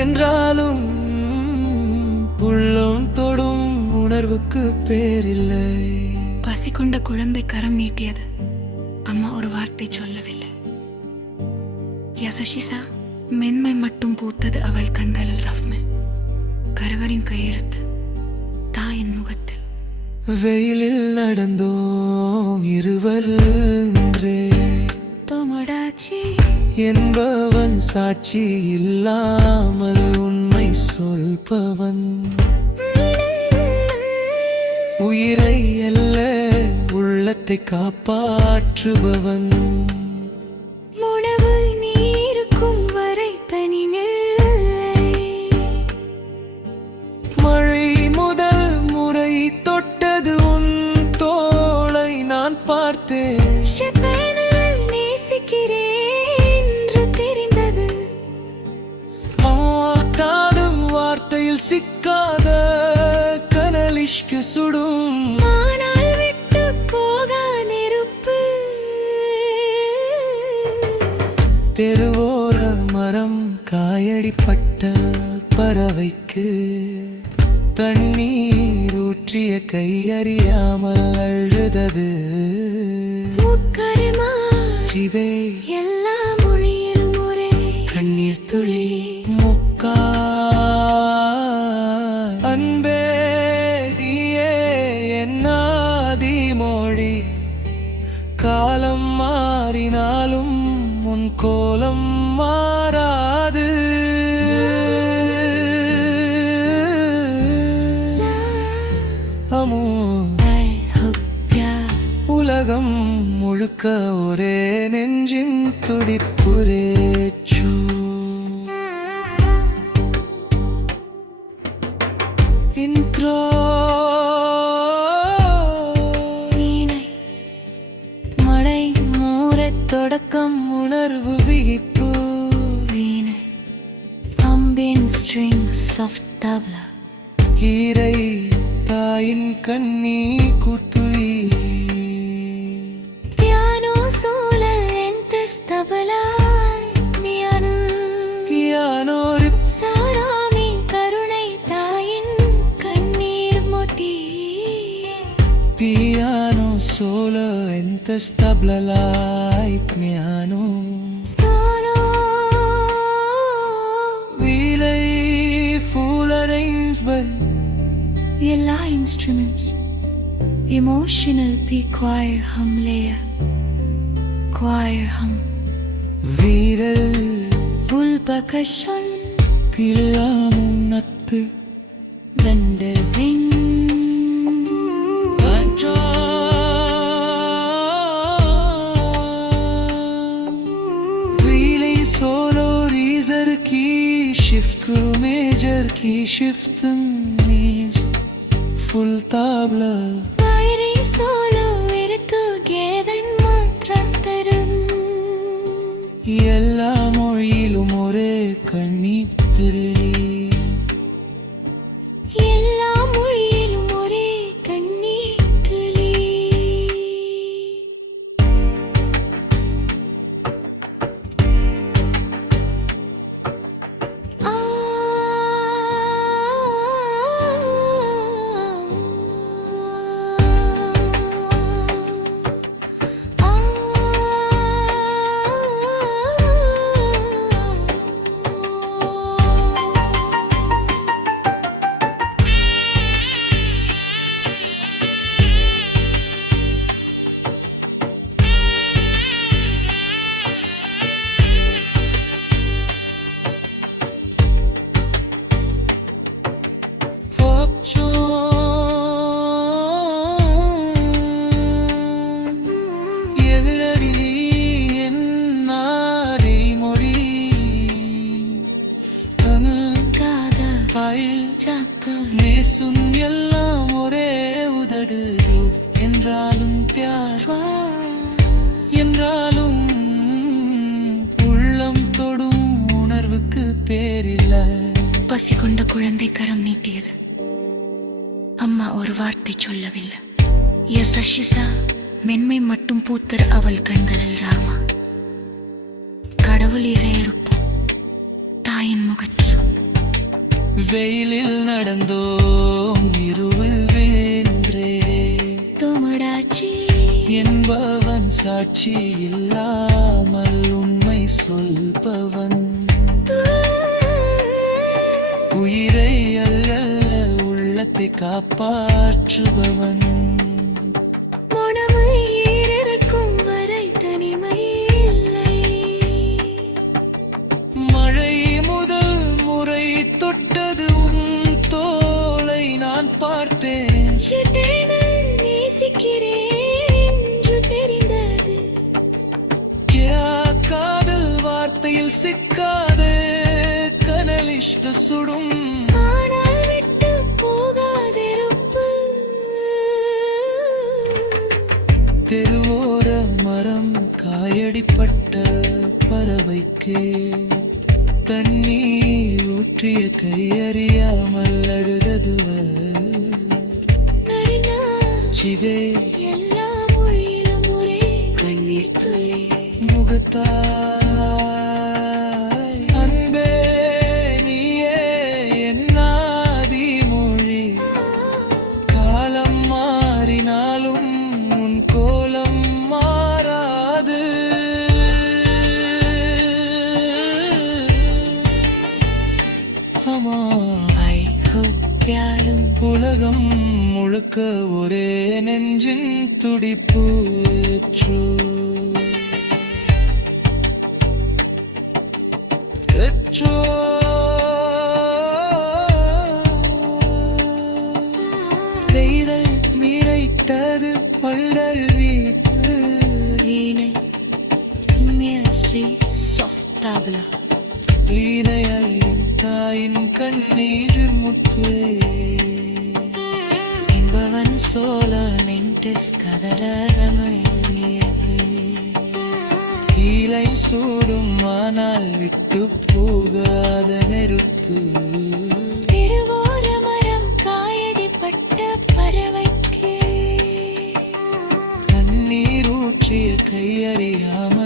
என்றாலும் உள்ளம் தொடும் உணர்வுக்கு பேரில்லை. பசி கொண்ட குழந்தை கரம் நீட்டியது, அம்மா ஒரு வார்த்தை சொல்லவில்லை. யசஷிசா மென்மை மட்டும் பூத்தது அவள் கண்களில். ரஃப்மே கரவரின் கையெழுத்து தாயின் முகத்தில். வெயிலில் நடந்தோம் இருவர் நின்றே, தோமடாச்சி என்பவன் சாட்சி இல்லாமல் உண்மை சொல்பவன். உயிரை அல்ல உள்ளத்தை காப்பாற்றுபவன். உணவு நீருக்கும் வரை தனிமில்லை. மழை முதல் முறை தொட்டது உன் தோளை நான் பார்த்தேன். நேசிக்கிறேன் என்று தெரிந்தது. மாட்டாடும் வார்த்தையில் சிக்காத கனலிஷ்கு சுடும். ஆனால் விட்டு போகா நெருப்பு. தெருவோர மரம் காயடிப்பட்ட பறவைக்கு தண்ணீர் ஊற்றிய கையறியாமல் அழுதது. முக்கரமா சிவே எல்லா மொழியில் முறை. கண்ணீர் துளி முக்கா. அன்பே நீயே என்னாதி மொழி. காலம் மாறினாலும் உன் கோலம் மாறாது. அமு உலகம் முழுக்க ஒரே நெஞ்சின் துடிப்புரேச்சு. இன்ட்ரோ வீணை மழை மூரத் தொடக்கம் உணர்வு விகிப்பு. வீணை அம்பின் ஸ்ட்ரிங்ஸ் ஆஃப் தப்லா. ஈரை தாயின் கண்ணி குத்துயி. பியானோ சூழல் எந்தஸ்தபலாய் பியானோரு சாராமி கருணை தாயின் கண்ணீர் Moti. piano solo ente stabla like piano. Solo We lay full arranged by எல்லா instruments emotional be choir hum leya choir hum. வீரல் Full percussion கில்லாமுன்னத்து thunder ring. Relay solo reaser की shift major की shift full tabla. Vairi solo irthu gedan matram tarum. எல்லா மொழியிலும் ஒரே கண்ணீர் திருளி. எல்லா மொழியிலும் ஒரே கண்ணீர் துளி. ஆ நேசும் எல்லாம் ஒரே உதடு. என்றாலும் பியார் என்றாலும் உள்ளம் தொடும் உணர்வுக்கு பேரில்லை. பசி கொண்ட குழந்தை கரம் நீட்டியது, அம்மா ஒரு வார்த்தை சொல்லவில்லை. யசஷிசா மென்மை மட்டும் பூத்தர் அவள் கண்களில். ராமா கடவுள் தவுளிரே இருப்போம் தாயின் முகத்தில். வெயிலில் நடந்தோம் இருவில் வென்றே தோமடாச்சி என்பவன் சாட்சி இல்லாமல் உண்மை சொல்பவன். உயிரை அல்ல உள்ளத்தை காப்பாற்றுபவன். மனமுயிர் இருக்கும் வரை தனிமை இல்லை. மழை முதல் முறை தொட்டது உன் தோளை நான் பார்த்தேன். சிதைவை நேசிக்கிறேன் என்று தெரிந்தது. காதல் வார்த்தையில் சிக்காது கனலிஷ்ட சுடும். ஆனால் விட்டு போகாதிருப்பு. தெருவோர மரம் காயடிப்பட்ட பறவைக்கு தண்ணீர் ஊற்றிய கையறியாமல் அழுததுவர். நரினா சிகை எல்லா மொழியிலும் ஒரே கண்ணீர் துளி. முகத்தாய் அன்பே நீயே என்னாதி மொழி. காலம் மாறினாலும் உன் கோலம் மாறாது. ஆமா ஐயாலும் உலகம் முழுக்க ஒரே நெஞ்சின் துடிப்பு. பெய்தல் மீறிட்டது பல்லர் வீட்டு வீணை இம்மிய ஸ்ரீ சொஃப்டாபலா. வீணையல் தாயின் கண்ணீர் முட்டு. என்பவன் சோழ நென்டிஸ் கதரமழியது. ஈலை சூடும் ஆனால் விட்டு போகாத நெருப்பு. திருவோர மரம் காயடிப்பட்ட பறவைக்கு தண்ணீர் ஊற்றிய கையறியாமல்